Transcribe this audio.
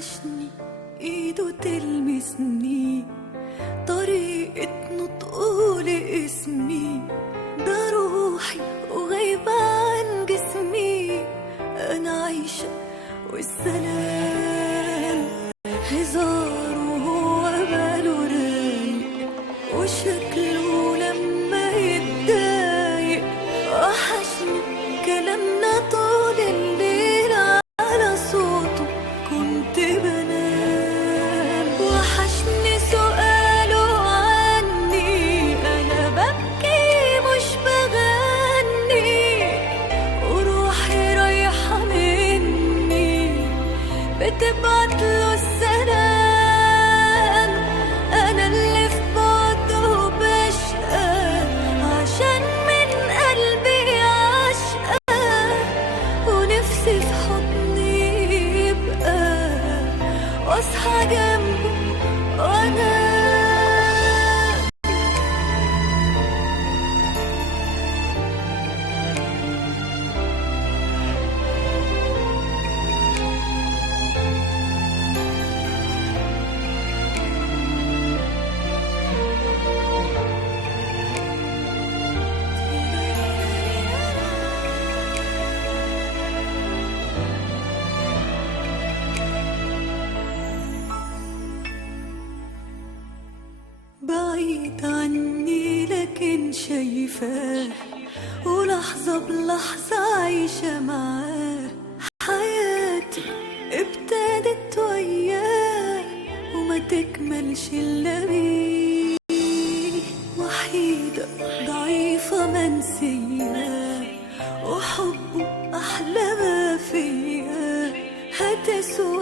وحشني ايده تلمسني، طريقة نطقه لاسمي، ده روحي وغايبة عن جسمي. انا عايشة والسلام هزار وهو باله رايق، وشكله لما يتضايق. وحشني كلامنا طول الليل على صوته كنت بنام. وحشني سؤاله عني انا ببكي مش بغني، وروحي رايحة مني بتبعتله السلام. انا اللي في بعده بشقى عشان من قلبي عشقى، ونفسي في حضني يبقى واصحى جنبه وانا. بعيد عني لكن شايفاه، ولحظة بلحظة عايشة معاه. حياتي ابتدت وياه وما تكملش إلا بيه. وحيدة ضعيفة منسية، وحبه أحلى ما فيا. هتسوى